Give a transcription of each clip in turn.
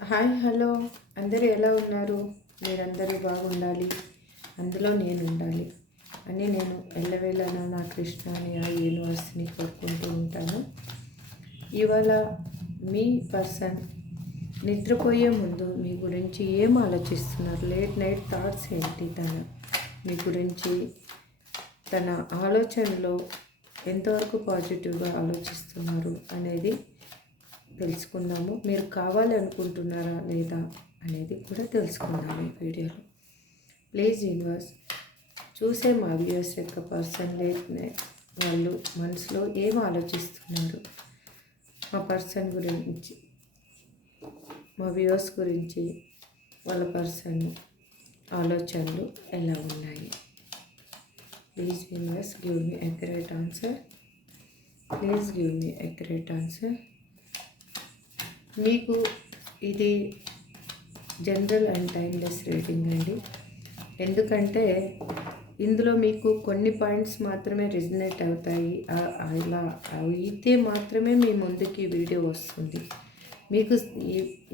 Hi hello. అందరూ ఎలా ఉన్నారు? మీరందరూ బాగుండాలి. అందులో నేను ఉండాలి అని నేను ఎల్లవేళలా నా కృష్ణ అని ఆ యూనివర్స్ని కోరుకుంటూ ఉంటాను. ఇవాళ మీ పర్సన్ నిద్రపోయే ముందు మీ గురించి ఏం ఆలోచిస్తున్నారు? లేట్ నైట్ థాట్స్ ఏంటి తన? మీ గురించి తన ఆలోచనలో ఎంతవరకు పాజిటివ్గా ఆలోచిస్తున్నారు అనేది తెలుసుకుందాము. మీరు కావాలి అనుకుంటున్నారా లేదా అనేది కూడా తెలుసుకుందాము ఈ వీడియోలో. ప్లీజ్ యూనివర్స్ చూసే మా వ్యూస్ యొక్క పర్సన్ లేట్నే వాళ్ళు మనసులో ఏం ఆలోచిస్తున్నారు? మా పర్సన్ గురించి మా వ్యూస్ గురించి వాళ్ళ పర్సన్ ఆలోచనలు ఎలా ఉన్నాయి? Please universe give me accurate answer. Please give me accurate answer. మీకు ఇది జనరల్ అండ్ టైమ్లెస్ రేటింగ్ అండి. ఎందుకంటే ఇందులో మీకు కొన్ని పాయింట్స్ మాత్రమే రిజనేట్ అవుతాయి. ఇలా అలా అయితే మాత్రమే మీ ముందుకి వీడియో వస్తుంది. మీకు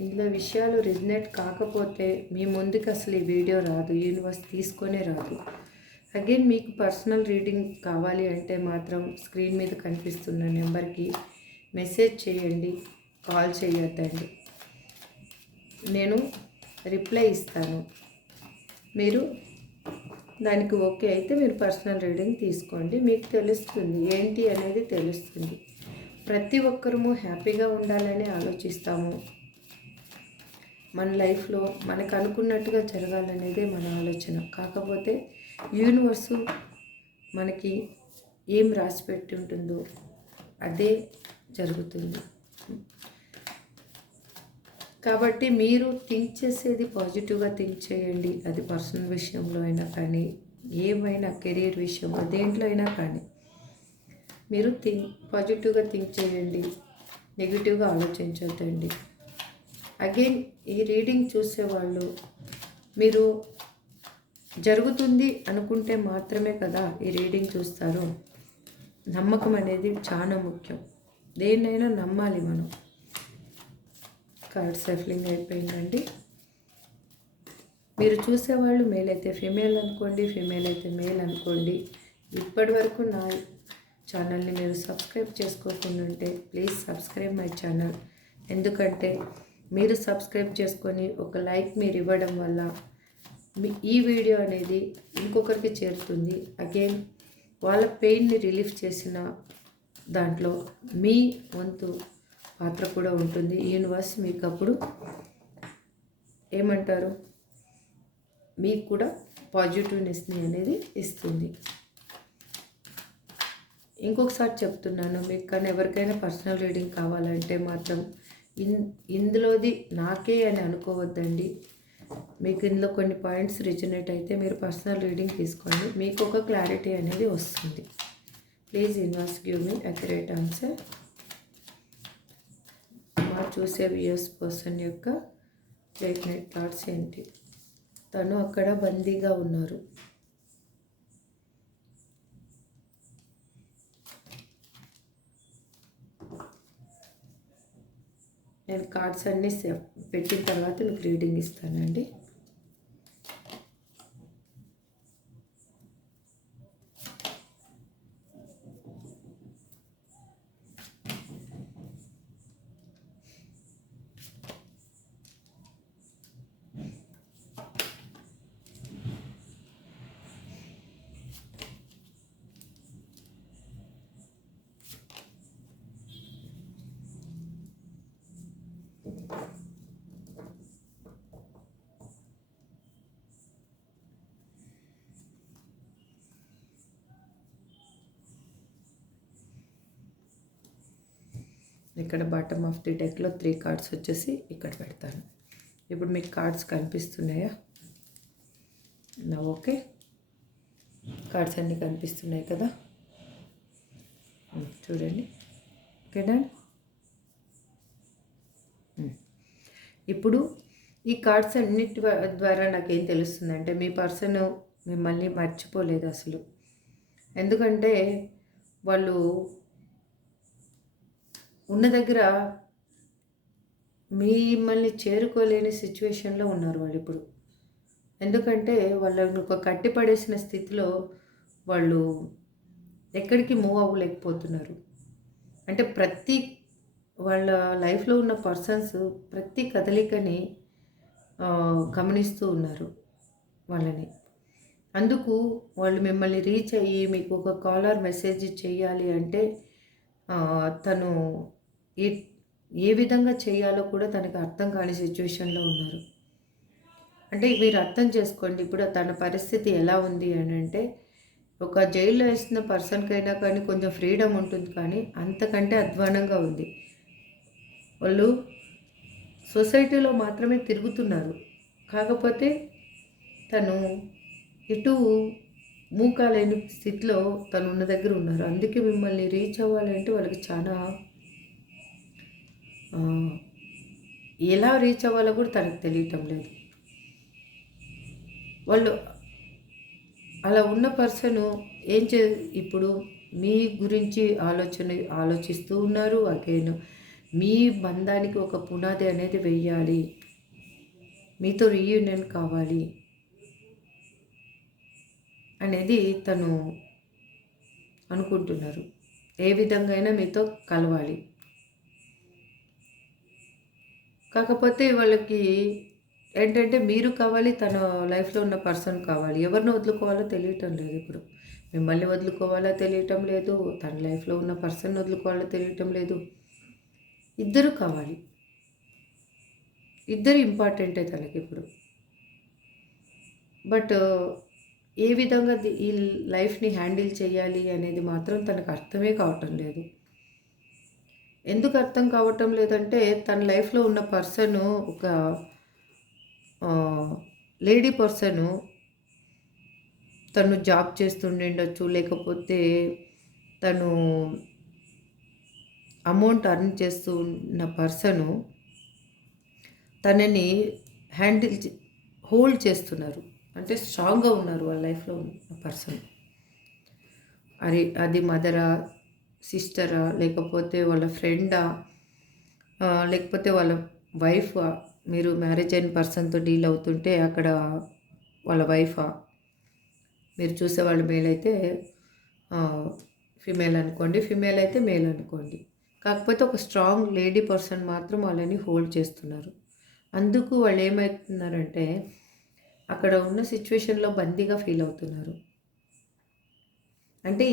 ఇందులో విషయాలు రిజనేట్ కాకపోతే మీ ముందుకు అసలు ఈ వీడియో రాదు యూనివర్స్ తీసుకొనే రాదు. అగైన్ మీకు పర్సనల్ రీడింగ్ కావాలి అంటే మాత్రం స్క్రీన్ మీద కనిపిస్తున్న నెంబర్కి మెసేజ్ చేయండి. కాల్ చేయొద్దండి. నేను రిప్లై ఇస్తాను. మీరు దానికి ఓకే అయితే మీరు పర్సనల్ రీడింగ్ తీసుకోండి. మీకు తెలుస్తుంది ఏంటి అనేది తెలుస్తుంది. ప్రతి ఒక్కరము హ్యాపీగా ఉండాలని ఆలోచిస్తాము. మన లైఫ్లో మనకు అనుకున్నట్టుగా జరగాలనేదే మన ఆలోచన. కాకపోతే యూనివర్సు మనకి ఏం రాసి పెట్టి ఉంటుందో అదే జరుగుతుంది. కాబట్టి మీరు థింక్ చేసేది పాజిటివ్గా థింక్ చేయండి. అది పర్సనల్ విషయంలో అయినా కానీ ఏమైనా కెరీర్ విషయంలో దేంట్లో అయినా కానీ. మీరు థింక్ పాజిటివ్గా థింక్ చేయండి. నెగిటివ్గా ఆలోచించొద్దండి. అగైన్ ఈ రీడింగ్ చూసేవాళ్ళు మీరు జరుగుతుంది అనుకుంటే మాత్రమే కదా ఈ రీడింగ్ చూస్తారు. నమ్మకం అనేది చాలా ముఖ్యం. దేన్నైనా నమ్మాలి మనం. కార్డ్ సెఫ్లింగ్ అయిపోయిందండి. మీరు చూసేవాళ్ళు మేల్ అయితే ఫీమేల్ అనుకోండి ఫీమేల్ అయితే మేల్ అనుకోండి. ఇప్పటి వరకు నా ఛానల్ని మీరు సబ్స్క్రైబ్ చేసుకోకుండా ఉంటే ప్లీజ్ సబ్స్క్రైబ్ మై ఛానల్ ఎందుకంటే మీరు సబ్స్క్రైబ్ చేసుకొని ఒక లైక్ మీరు ఇవ్వడం వల్ల మీ ఈ వీడియో అనేది ఇంకొకరికి చేరుతుంది. అగైన్ వాళ్ళ పెయిన్ని రిలీఫ్ చేసిన దాంట్లో మీ వంతు పాత్ర కూడా ఉంటుంది. యూనివర్స్ మీకు అప్పుడు ఏమంటారు? మీకు కూడా పాజిటివ్నెస్ని అనేది ఇస్తుంది. ఇంకొకసారి చెప్తున్నాను మీకు కానీ ఎవరికైనా పర్సనల్ రీడింగ్ కావాలంటే మాత్రం ఇన్ ఇందులోది నాకే అని అనుకోవద్దండి. మీకు ఇందులో కొన్ని పాయింట్స్ రిజనేట్ అయితే మీరు పర్సనల్ రీడింగ్ తీసుకోండి. మీకు ఒక క్లారిటీ అనేది వస్తుంది. Please universe give me accurate answer మా చూసే వ్యూయర్స్ పర్సన్ యొక్క లేట్ థాట్స్ ఏంటి? తను అక్కడ బందీగా ఉన్నారు. నేను కార్డ్స్ అన్నీ పెట్టిన తర్వాత మీకు రీడింగ్ ఇస్తానండి. ఇక్కడ బాటమ్ ఆఫ్ ది డెక్లో త్రీ కార్డ్స్ వచ్చేసి ఇక్కడ పెడతాను. ఇప్పుడు మీకు కార్డ్స్ కనిపిస్తున్నాయా? నా ఓకే కార్డ్స్ అన్నీ కనిపిస్తున్నాయి కదా? Hmm, చూడండి. ఓకేనా hmm. ఇప్పుడు ఈ కార్డ్స్ అన్నిటి ద్వారా నాకేం తెలుస్తుందంటే మీ పర్సన్ మిమ్మల్ని మర్చిపోలేదు అసలు. ఎందుకంటే వాళ్ళు ఉన్న దగ్గర మిమ్మల్ని చేరుకోలేని సిచ్యువేషన్‌లో ఉన్నారు వాళ్ళు ఇప్పుడు ఎందుకంటే వాళ్ళని ఒక కట్టిపడేసిన స్థితిలో వాళ్ళు ఎక్కడికి మూవ్ అవ్వలేకపోతున్నారు. అంటే ప్రతి వాళ్ళ లైఫ్‌లో ఉన్న పర్సన్స్ ప్రతి కదలికని గమనిస్తూ ఉన్నారు వాళ్ళని. అందుకు వాళ్ళు మిమ్మల్ని రీచ్ అయ్యి మీకు ఒక కాల్ ఆర్ మెసేజ్ చేయాలి అంటే తను ఏ ఏ విధంగా చేయాలో కూడా తనకు అర్థం కాని సిచ్యువేషన్‌లో ఉన్నారు. అంటే మీరు అర్థం చేసుకోండి. ఇప్పుడు తన పరిస్థితి ఎలా ఉంది అని అంటే ఒక జైల్‌లో ఏసిన పర్సన్‌కైనా కానీ కొంచెం ఫ్రీడమ్ ఉంటుంది కానీ, అంతకంటే అధ్వానంగా ఉంది. వాళ్ళు సొసైటీలో మాత్రమే తిరుగుతున్నారు. కాకపోతే తను ఎటు మూకాలేని స్థితిలో తను ఉన్న దగ్గర ఉన్నారు. అందుకే మిమ్మల్ని రీచ్ అవ్వాలంటే వాళ్ళకి చాలా ఎలా రీచ్ అవ్వాలో కూడా తనకు తెలియటం లేదు. వాళ్ళు అలా ఉన్న పర్సను ఏం చే ఇప్పుడు మీ గురించి ఆలోచన ఆలోచిస్తూ ఉన్నారు. అగైన్ మీ బంధానికి ఒక పునాది అనేది వెయ్యాలి. మీతో రీయూనియన్ కావాలి. అనేది తను అనుకుంటున్నారు. ఏ విధంగా అయినా మీతో కలవాలి. కాకపోతే వాళ్ళకి ఏంటంటే మీరు కావాలి, తన లైఫ్‌లో ఉన్న పర్సన్ కావాలి. ఎవరిని వదులుకోవాలో తెలియటం లేదు ఇప్పుడు. మిమ్మల్ని వదులుకోవాలో తెలియటం లేదు. తన లైఫ్‌లో ఉన్న పర్సన్ వదులుకోవాలో తెలియటం లేదు. ఇద్దరు కావాలి. ఇద్దరు ఇంపార్టెంటే తనకిప్పుడు. బట్ ఏ విధంగా ఈ లైఫ్‌ని హ్యాండిల్ చేయాలి అనేది మాత్రం తనకు అర్థమే కావటం లేదు. ఎందుకు అర్థం కావటం లేదంటే తన లైఫ్‌లో ఉన్న పర్సను ఒక లేడీ పర్సను తను జాబ్ చేస్తుండొచ్చు లేకపోతే తను అమౌంట్ అర్న్ చేస్తూ ఉన్న పర్సను తనని హ్యాండిల్ చే హోల్డ్ చేస్తున్నారు. అంటే స్ట్రాంగ్‌గా ఉన్నారు వాళ్ళ లైఫ్‌లో ఉన్న పర్సన్. అది అది మదరా? సిస్టరా? లేకపోతే వాళ్ళ ఫ్రెండా? లేకపోతే వాళ్ళ వైఫా? మీరు మ్యారేజ్ అయిన పర్సన్‌తో డీల్ అవుతుంటే అక్కడ వాళ్ళ వైఫా? మీరు చూసేవాళ్ళు మేల్ అయితే ఫిమేల్ అనుకోండి. ఫీమేల్ అయితే మేల్ అనుకోండి. కాకపోతే ఒక స్ట్రాంగ్ లేడీ పర్సన్ మాత్రం వాళ్ళని హోల్డ్ చేస్తున్నారు. అందుకు వాళ్ళు ఏమవుతున్నారంటే అక్కడ ఉన్న సిచ్యువేషన్‌లో బందీగా ఫీల్ అవుతున్నారు. అంటే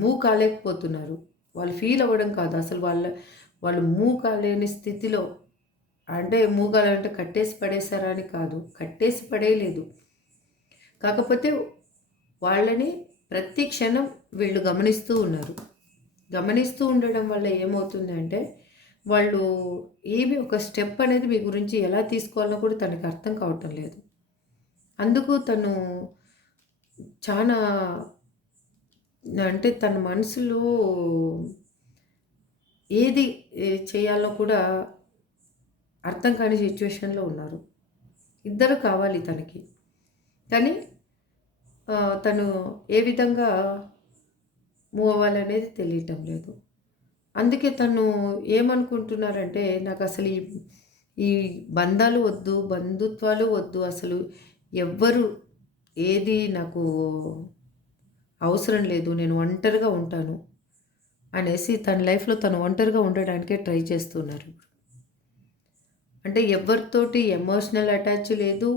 మూవ్ కాలేకపోతున్నారు. వాళ్ళు ఫీల్ అవ్వడం కాదు. అసలు వాళ్ళ వాళ్ళు మూవ్ కాలేని స్థితిలో అంటే మూవ్ కాలంటే కట్టేసి పడేసారా అని కాదు. కట్టేసి పడేయలేదు. కాకపోతే వాళ్ళని ప్రతి క్షణం వీళ్ళు గమనిస్తూ ఉన్నారు. గమనిస్తూ ఉండడం వల్ల ఏమవుతుందంటే వాళ్ళు ఏమి ఒక స్టెప్ అనేది మీ గురించి ఎలా తీసుకోవాలో కూడా తనకు అర్థం కావటం లేదు. అందుకు తను చాలా అంటే తన మనసులో ఏది చేయాలో కూడా అర్థం కాని సిచ్యువేషన్‌లో ఉన్నారు. ఇద్దరు కావాలి తనకి. కానీ తను ఏ విధంగా మూవ్ అవ్వాలనేది తెలియటం లేదు. అందుకే తను ఏమనుకుంటున్నారంటే నాకు అసలు ఈ ఈ బంధాలు వద్దు, బంధుత్వాలు వద్దు. అసలు ఎవ్వరు ఏది నాకు అవసరం లేదు. నేను ఒంటరిగా ఉంటాను. అనేసి తన లైఫ్‌లో తను ఒంటరిగా ఉండడానికే ట్రై చేస్తున్నారు. అంటే ఎవరితోటి ఎమోషనల్ అటాచ్ లేదు.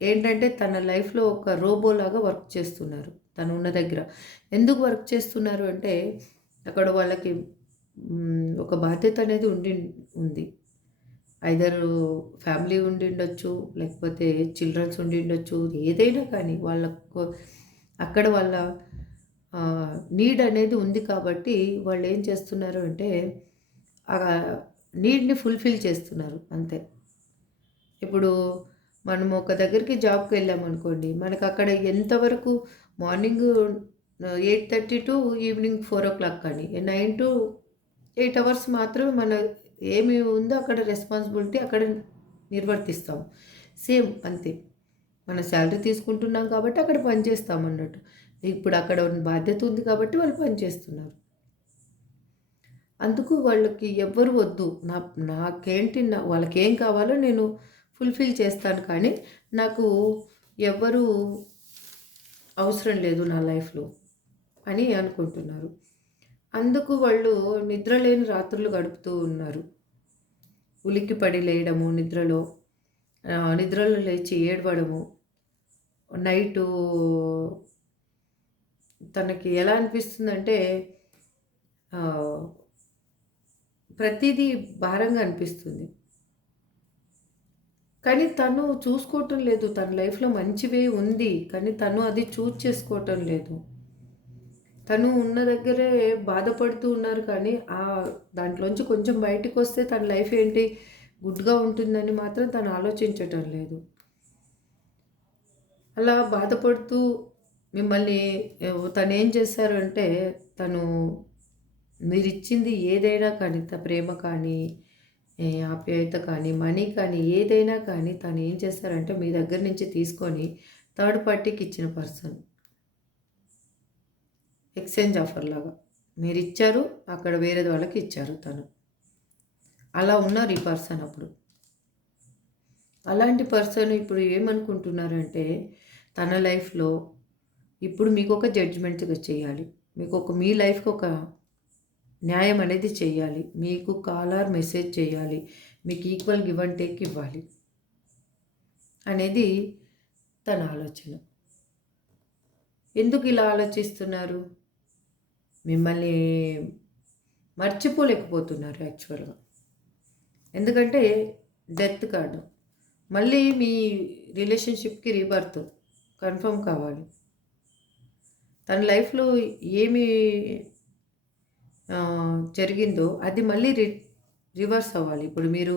ఏంటంటే తన లైఫ్‌లో ఒక రోబోలాగా వర్క్ చేస్తున్నారు. తను ఉన్న దగ్గర. ఎందుకు వర్క్ చేస్తున్నారు అంటే అక్కడ వాళ్ళకి ఒక బాధ్యత అనేది ఉండి ఉంది. ఐదర్ ఫ్యామిలీ ఉండిండొచ్చు. లేకపోతే చిల్డ్రన్స్ ఉండిండొచ్చు. ఏదైనా కానీ వాళ్ళ అక్కడ వాళ్ళ నీడ్ అనేది ఉంది కాబట్టి వాళ్ళు ఏం చేస్తున్నారు అంటే ఆ నీడ్‌ని ఫుల్‌ఫిల్ చేస్తున్నారు అంతే. ఇప్పుడు మనం ఒక దగ్గరికి జాబ్‌కి వెళ్ళామనుకోండి. మనకు అక్కడ ఎంతవరకు morning eight thirty to evening 4:00 కానీ 9-8 అవర్స్ మాత్రమే మన ఏమి ఉందో అక్కడ రెస్పాన్సిబిలిటీ అక్కడ నిర్వర్తిస్తాం. సేమ్ అంతే. మన శాలరీ తీసుకుంటున్నాం కాబట్టి అక్కడ పనిచేస్తాం అన్నట్టు. ఇప్పుడు అక్కడ బాధ్యత ఉంది కాబట్టి వాళ్ళు పనిచేస్తున్నారు అందుకు వాళ్ళకి ఎవ్వరు వద్దు నా నాకేంటి నా వాళ్ళకి ఏం కావాలో నేను ఫుల్ఫిల్ చేస్తాను కానీ నాకు ఎవ్వరూ అవసరం లేదు నా లైఫ్లో అని అనుకుంటున్నారు అందుకు వాళ్ళు నిద్రలేని రాత్రులు గడుపుతూ ఉన్నారు. ఉలిక్కిపడి లేయడము నిద్రలో నిద్రలో లేచి ఏడవడము నైటు తనకి ఎలా అనిపిస్తుందంటే ప్రతిదీ భారంగా అనిపిస్తుంది. కానీ తను చూసుకోవటం లేదు తన లైఫ్లో మంచివే ఉంది కానీ తను అది చూజ్ చేసుకోవటం లేదు. తను ఉన్న దగ్గరే బాధపడుతూ ఉన్నారు కానీ ఆ దాంట్లోంచి కొంచెం బయటకు వస్తే తన లైఫ్ ఏంటి? గుడ్గా ఉంటుందని మాత్రం తను ఆలోచించటం లేదు. అలా బాధపడుతూ మిమ్మల్ని తను ఏం చేశారంటే తను మీరు ఇచ్చింది ఏదైనా కానీ త- ప్రేమ కానీ ఆప్యాయత కానీ మనీ కానీ ఏదైనా కానీ తను ఏం చేస్తారంటే మీ దగ్గర నుంచి తీసుకొని థర్డ్ పార్టీకి ఇచ్చిన పర్సన్. ఎక్స్చేంజ్ ఆఫర్ లాగా మీరు ఇచ్చారు అక్కడ వేరే వాళ్ళకి ఇచ్చారు తను. అలా ఉన్నారు ఈ పర్సన్ అప్పుడు. అలాంటి పర్సన్ ఇప్పుడు ఏమనుకుంటున్నారంటే తన లైఫ్లో ఇప్పుడు మీకు ఒక జడ్జిమెంట్ చేయాలి. మీకు ఒక మీ లైఫ్కి ఒక న్యాయం అనేది చేయాలి. మీకు కాలర్ మెసేజ్ చేయాలి. మీకు ఈక్వల్ గివ్ అండ్ టేక్ ఇవ్వాలి. అనేది తన ఆలోచన. ఎందుకు ఇలా ఆలోచిస్తున్నారు? మిమ్మల్ని మర్చిపోలేకపోతున్నారు యాక్చువల్గా. ఎందుకంటే డెత్ కార్డు. మళ్ళీ మీ రిలేషన్షిప్కి రీబర్త్ కన్ఫర్మ్ కావాలి. తన లైఫ్లో ఏమి జరిగిందో అది మళ్ళీ రి రివర్స్ అవ్వాలి. ఇప్పుడు మీరు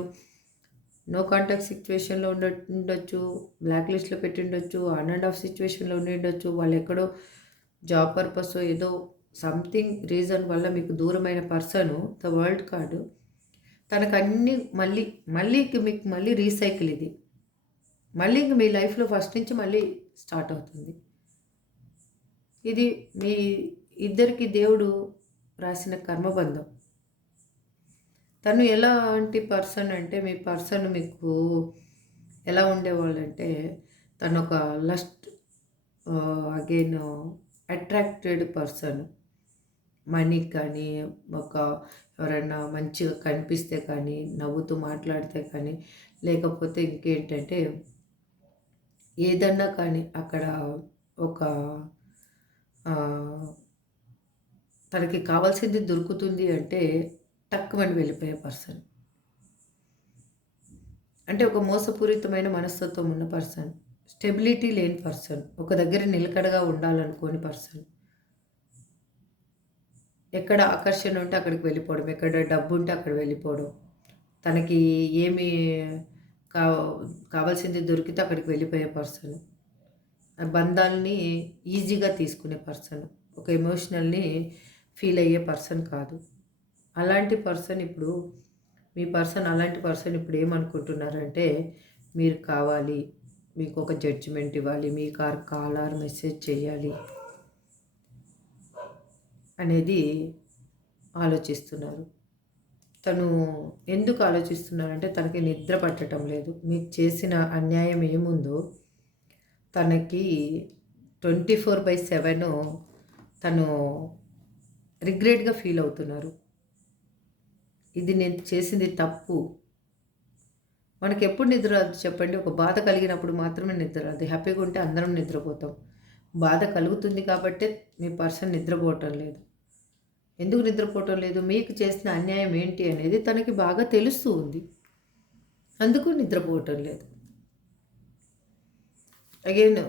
నో కాంటాక్ట్ సిచ్యువేషన్లో ఉండ ఉండొచ్చు బ్లాక్ లిస్ట్లో పెట్టి ఉండొచ్చు ఆన్ అండ్ ఆఫ్ సిచ్యువేషన్లో ఉండి ఉండొచ్చు వాళ్ళు ఎక్కడో జాబ్ పర్పస్ ఏదో సంథింగ్ రీజన్ వల్ల మీకు దూరమైన పర్సన్ ద వరల్డ్ కార్డు తనకు అన్నీ మళ్ళీ మళ్ళీ మీకు మళ్ళీ రీసైకిల్ ఇది. మళ్ళీ ఇంక మీ లైఫ్లో ఫస్ట్ నుంచి మళ్ళీ స్టార్ట్ అవుతుంది. ఇది మీ ఇద్దరికి దేవుడు రాసిన కర్మబంధం. తను ఎలాంటి పర్సన్ అంటే మీ పర్సన్ మీకు ఎలా ఉండేవాళ్ళు అంటే తను ఒక లస్ట్ అగైన్ అట్రాక్టెడ్ పర్సన్ మనీకి కానీ ఒక ఎవరైనా మంచిగా కనిపిస్తే కానీ నవ్వుతూ మాట్లాడితే కానీ లేకపోతే ఇంకేంటంటే ఏదన్నా కానీ అక్కడ ఒక తనకి కావాల్సింది దొరుకుతుంది అంటే టక్కుమని వెళ్ళిపోయే పర్సన్. అంటే ఒక మోసపూరితమైన మనస్తత్వం ఉన్న పర్సన్. స్టెబిలిటీ లేని పర్సన్. ఒక దగ్గర నిలకడగా ఉండాలనుకోని పర్సన్. ఎక్కడ ఆకర్షణ ఉంటే అక్కడికి వెళ్ళిపోవడం ఎక్కడ డబ్బు ఉంటే అక్కడ వెళ్ళిపోవడం. తనకి ఏమి కా కావాల్సింది దొరికితే అక్కడికి వెళ్ళిపోయే పర్సన్. బంధాలని ఈజీగా తీసుకునే పర్సన్. ఒక ఎమోషనల్ని ఫీల్ అయ్యే పర్సన్ కాదు. అలాంటి పర్సన్ ఇప్పుడు మీ పర్సన్ అలాంటి పర్సన్ ఇప్పుడు ఏమనుకుంటున్నారంటే మీరు కావాలి మీకు ఒక జడ్జిమెంట్ ఇవ్వాలి మీ కార్ కాలర్ మెసేజ్ చేయాలి. అనేది ఆలోచిస్తున్నారు. తను ఎందుకు ఆలోచిస్తున్నారంటే తనకి నిద్ర పట్టడం లేదు. మీకు చేసిన అన్యాయం ఏముందో తనకి ట్వంటీ ఫోర్ బై సెవెన్ తను రిగ్రెట్గా ఫీల్ అవుతున్నారు. ఇది నేను చేసింది తప్పు. మనకి ఎప్పుడు నిద్ర రాదు చెప్పండి. ఒక బాధ కలిగినప్పుడు మాత్రమే నిద్ర రాదు. హ్యాపీగా ఉంటే అందరం నిద్రపోతాం. బాధ కలుగుతుంది కాబట్టి మీ పర్సన్ నిద్రపోవటం లేదు. ఎందుకు నిద్రపోవటం లేదు? మీకు చేసిన అన్యాయం ఏంటి అనేది తనకి బాగా తెలుస్తూ ఉంది. అందుకు నిద్రపోవటం లేదు. Again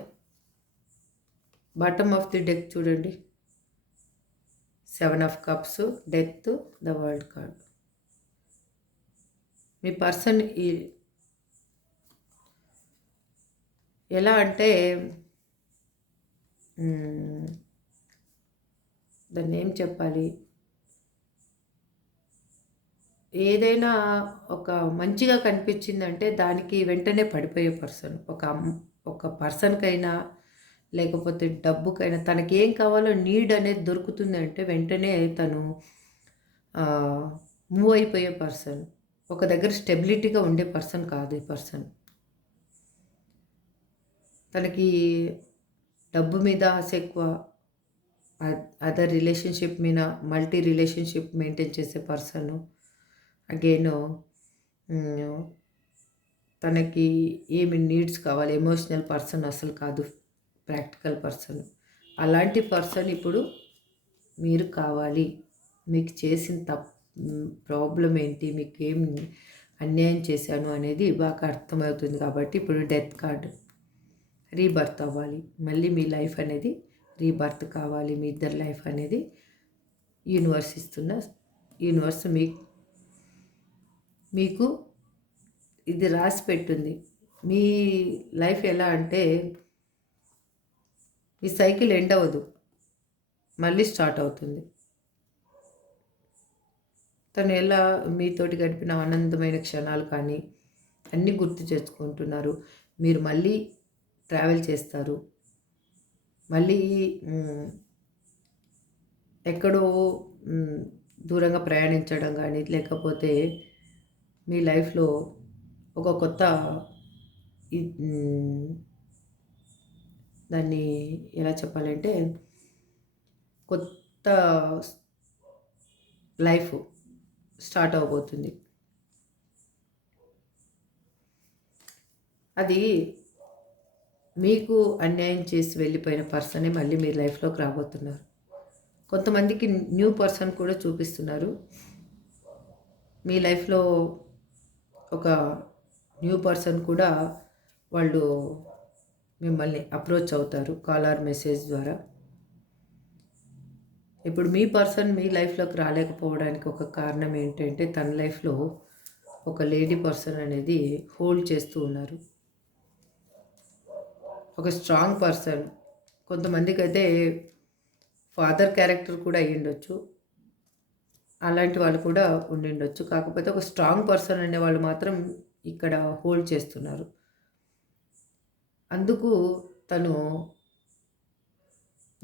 bottom of the deck చూడండి. Seven of cups death the world card me person ఈ ఎలా అంటే దాన్ని ఏం చెప్పాలి? ఏదైనా ఒక మంచిగా కనిపించిందంటే దానికి వెంటనే పడిపోయే పర్సన్. ఒక ఒక పర్సన్కైనా లేకపోతే డబ్బుకైనా తనకి ఏం కావాలో నీడ్ అనేది దొరుకుతుంది అంటే వెంటనే తను మూవ్ అయిపోయే పర్సన్. ఒక దగ్గర స్టెబిలిటీగా ఉండే పర్సన్ కాదు ఈ పర్సన్. తనకి డబ్బు మీద ఆశ ఎక్కువ అదర్ రిలేషన్షిప్ మీద మల్టీ రిలేషన్షిప్ మెయింటైన్ చేసే పర్సన్. అగైన్ తనకి ఏమి నీడ్స్ కావాలి ఎమోషనల్ పర్సన్ అసలు కాదు ప్రాక్టికల్ పర్సన్. అలాంటి పర్సన్ ఇప్పుడు మీరు కావాలి. మీకు చేసిన తప్ ప్రాబ్లం ఏంటి మీకు ఏం అన్యాయం చేశాను అనేది బాగా అర్థమవుతుంది కాబట్టి ఇప్పుడు డెత్ కార్డు. రీబర్త్ అవ్వాలి. మళ్ళీ మీ లైఫ్ అనేది రీబర్త్ కావాలి. మీ ఇద్దరు లైఫ్ అనేది యూనివర్స్ ఇస్తున్న యూనివర్స్ మీ మీకు ఇది రాసి పెట్టుంది. మీ లైఫ్ ఎలా అంటే మీ సైకిల్ ఎండ్ అవ్వదు. మళ్ళీ స్టార్ట్ అవుతుంది. తను ఎలా మీతోటి గడిపిన ఆనందమైన క్షణాలు కానీ అన్నీ గుర్తు చేసుకుంటున్నారు. మీరు మళ్ళీ ట్రావెల్ చేస్తారు. మళ్ళీ ఎక్కడో దూరంగా ప్రయాణించడం కానీ లేకపోతే మీ లైఫ్లో ఒక కొత్త దాన్ని ఎలా చెప్పాలంటే కొత్త లైఫ్ స్టార్ట్ అవబోతుంది. అది మీకు అన్యాయం చేసి వెళ్ళిపోయిన పర్సనే మళ్ళీ మీ లైఫ్లోకి రాబోతున్నారు. కొంతమందికి న్యూ పర్సన్ కూడా చూపిస్తున్నారు. మీ లైఫ్లో ఒక న్యూ పర్సన్ కూడా వాళ్ళు మిమ్మల్ని అప్రోచ్ అవుతారు కాల్ ఆర్ మెసేజ్ ద్వారా. ఇప్పుడు మీ పర్సన్ మీ లైఫ్లోకి రాలేకపోవడానికి ఒక కారణం ఏంటంటే తన లైఫ్లో ఒక లేడీ పర్సన్ అనేది హోల్డ్ చేస్తూ ఉన్నారు. ఒక స్ట్రాంగ్ పర్సన్ కొంతమందికి అయితే ఫాదర్ క్యారెక్టర్ కూడా అయ్యిండొచ్చు. అలాంటి వాళ్ళు కూడా ఉండిండొచ్చు. కాకపోతే ఒక స్ట్రాంగ్ పర్సన్ అనే వాళ్ళు మాత్రం ఇక్కడ హోల్డ్ చేస్తున్నారు. అందుకు తను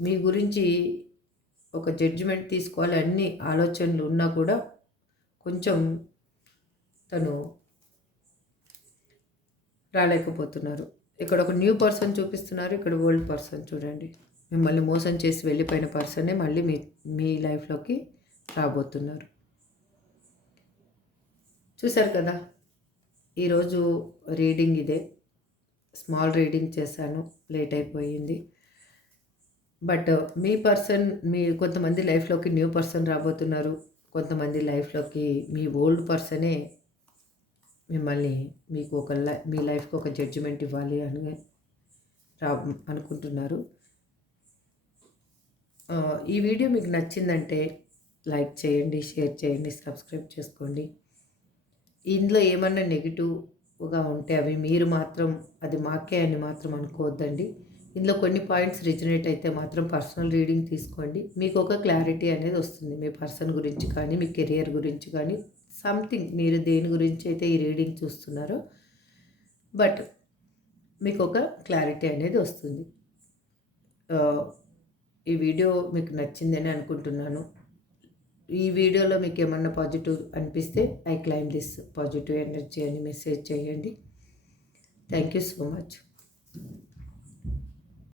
మీ గురించి ఒక జడ్జిమెంట్ తీసుకోవాలి అన్ని ఆలోచనలు ఉన్నా కూడా కొంచెం తను రాలేకపోతున్నారు. ఇక్కడ ఒక న్యూ పర్సన్ చూపిస్తున్నారు ఇక్కడ ఓల్డ్ పర్సన్ చూడండి. మిమ్మల్ని మోసం చేసి వెళ్ళిపోయిన పర్సనే మళ్ళీ మీ మీ లైఫ్లోకి రాబోతున్నారు. చూసారు కదా ఈరోజు రీడింగ్ ఇదే. స్మాల్ రీడింగ్ చేశాను లేట్ అయిపోయింది. బట్ మీ పర్సన్ మీ కొంతమంది లైఫ్లోకి న్యూ పర్సన్ రాబోతున్నారు. కొంతమంది లైఫ్లోకి మీ ఓల్డ్ పర్సనే మిమ్మల్ని మీకు ఒక మీ లైఫ్కి ఒక జడ్జిమెంట్ ఇవ్వాలి అని రా అనుకుంటున్నారు. ఈ వీడియో మీకు నచ్చిందంటే లైక్ చేయండి షేర్ చేయండి సబ్స్క్రైబ్ చేసుకోండి. ఇందులో ఏమన్నా నెగిటివ్గా ఉంటే అవి మీరు మాత్రం అది మాకే అని మాత్రం అనుకోవద్దండి. ఇందులో కొన్ని పాయింట్స్ రిజనేట్ అయితే మాత్రం పర్సనల్ రీడింగ్ తీసుకోండి. మీకు ఒక క్లారిటీ అనేది వస్తుంది మీ పర్సన్ గురించి కానీ మీ కెరియర్ గురించి కానీ. సంథింగ్ మీరు దేని గురించి అయితే ఈ రీడింగ్ చూస్తున్నారో బట్ మీకు ఒక క్లారిటీ అనేది వస్తుంది. ఈ వీడియో మీకు నచ్చిందని అనుకుంటున్నాను. ఈ వీడియోలో మీకు ఏమన్నా పాజిటివ్ అనిపిస్తే I claim this positive energy అని మెసేజ్ చేయండి. Thank you so much